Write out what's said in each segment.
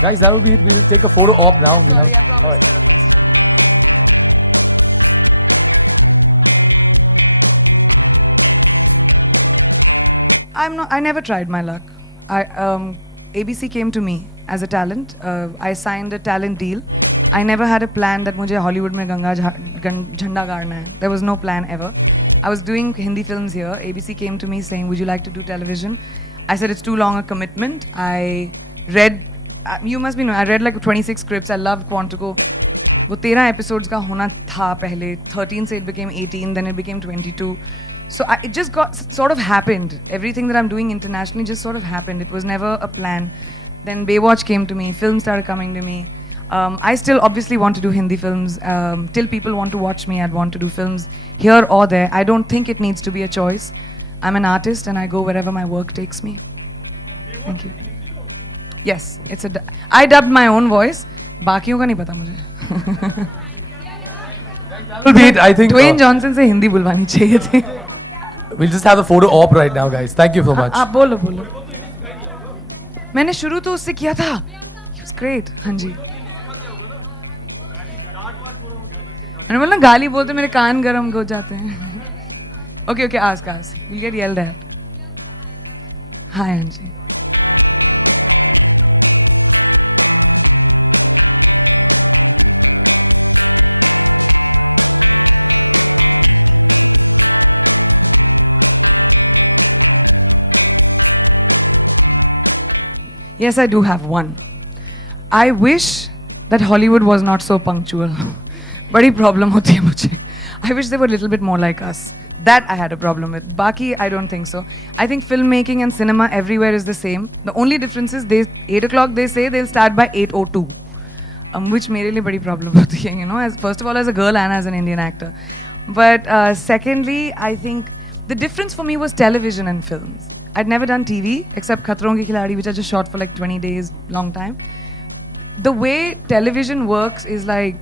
Guys, that will be it. We'll take a photo op now. We'll Sorry, I have, all promised right. for a question. I never tried my luck. ABC came to me as a talent. I signed a talent deal. I never had a plan that मुझे Hollywood में झंडा गाड़ना है. There was no plan ever. I was doing Hindi films here. ABC came to me saying, "Would you like to do television?" I said it's too long a commitment. I read. You must be knowing. I read like 26 scripts. I loved Quantico. वो 13 episodes का होना था पहले. 13 से it became 18, then it became 22. So it just got sort of happened. Everything that I'm doing internationally just sort of happened. It was never a plan. Then Baywatch came to me. Films started coming to me. I still obviously want to do Hindi films. Till people want to watch me, I'd want to do films here or there. I don't think it needs to be a choice. I'm an artist and I go wherever my work takes me. Thank you. Yes, I dubbed my own voice. बाकियों का नहीं पता मुझे. That will be it. I think Dwayne Johnson से हिंदी बुलवानी चाहिए थी. we'll just have a photo op right now, guys. Thank you so much. आप बोलो बोलो. मैंने शुरू तो उससे किया था. He was great. हाँ जी. मैंने बोला गाली बोलते मेरे कान गरम हो जाते हैं. Okay, ask. You'll get yelled at. Hi, Anji. Yes, I do have one. I wish that Hollywood was not so punctual. बड़ी problem होती है मुझे. I wish they were a little bit more like us. That I had a problem with. Baki, I don't think so. I think filmmaking and cinema everywhere is the same. The only difference is 8 o'clock they say they'll start by 8:02. Which मेरे लिए बड़ी problem होती है, you know, as first of all as a girl and as an Indian actor. But secondly, I think the difference for me was television and films. I'd never done TV except Khatron Ke Khiladi, which I just shot for like 20 days, long time. The way television works is like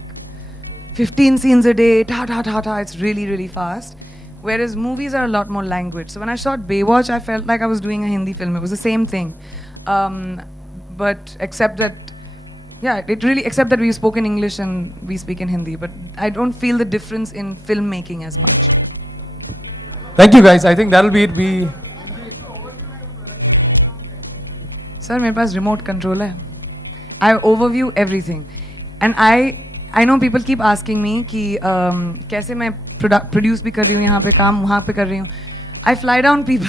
15 scenes a day, it's really, really fast. Whereas movies are a lot more languid. So when I shot Baywatch, I felt like I was doing a Hindi film. It was the same thing. But except that we spoke in English and we speak in Hindi. But I don't feel the difference in filmmaking as much. Thank you, guys. I think that'll be it. Sir, मेरे पास remote control है. I overview everything. And I know people keep asking me कि कैसे मैं produce भी कर रही हूँ यहाँ पे काम वहाँ पे कर रही हूँ. I fly down people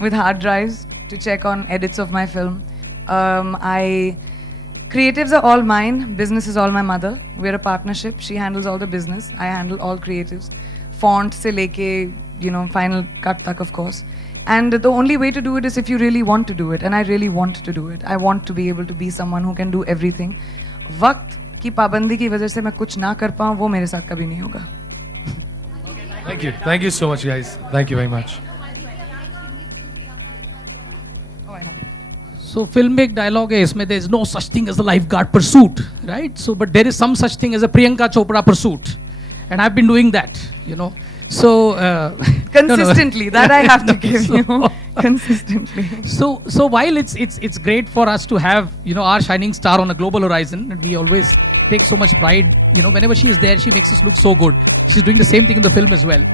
with hard drives to check on edits of my film. Creatives are all mine. Business is all my mother. We're a partnership. She handles all the business. I handle all creatives. Font se leke, you know, final cut tak, of course. And the only way to do it is if you really want to do it. And I really want to do it. I want to be able to be someone who can do everything. वक्त की पाबंदी की वजह से मैं कुछ ना कर पाऊँ वो मेरे साथ कभी नहीं होगा. Thank you so much, guys. Thank you very much. So film में एक dialogue है इसमें there is no such thing as a lifeguard pursuit, right? So but there is some such thing as a Priyanka Chopra pursuit, and I've been doing that, you know. So consistently, that I have to give you consistently. So while it's great for us to have, you know, our shining star on a global horizon, and we always take so much pride, you know, whenever she is there, she makes us look so good. She's doing the same thing in the film as well.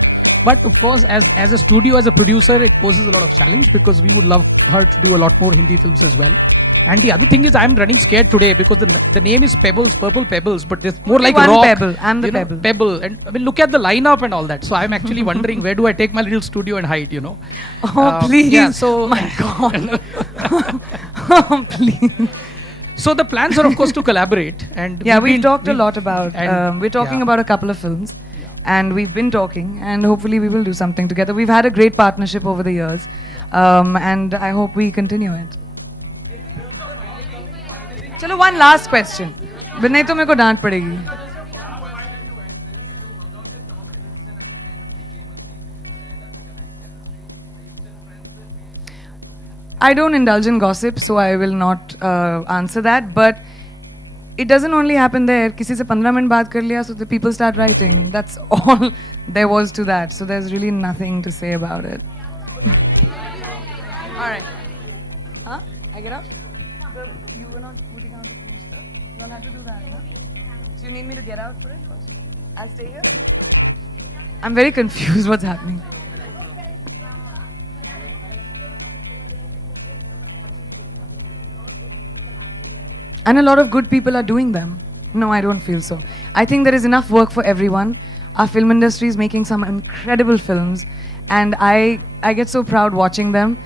But of course, as a studio, as a producer, it poses a lot of challenge because we would love her to do a lot more Hindi films as well. And the other thing is, I'm running scared today because the name is Pebbles, Purple Pebbles, but there's more like one rock. pebble. I'm the you know, pebble. Pebble. And I mean, look at the lineup and all that. So I'm actually wondering where do I take my little studio and hide, you know? Oh, please. Yeah, so my God. Oh, please. So the plans are, of course, to collaborate. And Yeah, we've talked a lot about, and- we're talking yeah. about a couple of films. And we've been talking, and hopefully we will do something together. We've had a great partnership over the years, and I hope we continue it. चलो, one last question. but नहीं तो मेरे को डांट पड़ेगी. I don't indulge in gossip, so I will not answer that. But it doesn't only happen there. किसी से 15 minute बात कर लिया, so the people start writing. That's all there was to that. So there's really nothing to say about it. All right. Huh? I get up? You were not putting So I'll have to do that. Huh? So you need me to get out for it first? I'll stay here. I'm very confused. What's happening? And a lot of good people are doing them. No, I don't feel so. I think there is enough work for everyone. Our film industry is making some incredible films, and I get so proud watching them.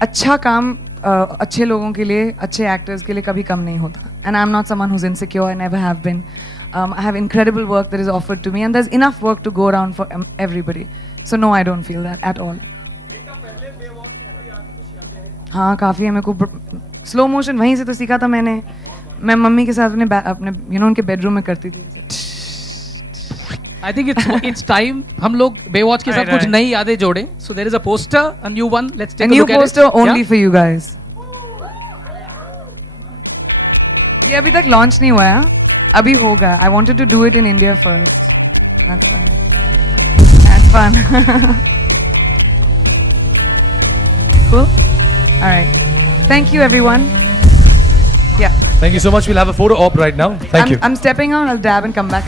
अच्छा काम अच्छे लोगों के लिए, अच्छे actors के लिए कभी कम नहीं होता. And I'm not someone who's insecure. I never have been. I have incredible work that is offered to me, and there's enough work to go around for everybody. So no, I don't feel that at all. हाँ काफ़ी है. मेरे को slow motion वहीं से तो सीखा था मैंने. मैं मम्मी के साथ अपने उनके बेडरूम में करती थी. I think it's time हम लोग Baywatch के साथ कुछ नई यादें जोड़ें. So there is a poster, a new one. Let's take a new look at it. poster only Yeah? for you guys. ये अभी तक लॉन्च नहीं हुआ है. अभी होगा. I wanted to do it in India first. That's why. That's fun. Cool. All right. Thank you, everyone. Yeah. Thank you so much. We'll have a photo op right now. Thank you. I'm stepping out. I'll dab and come back.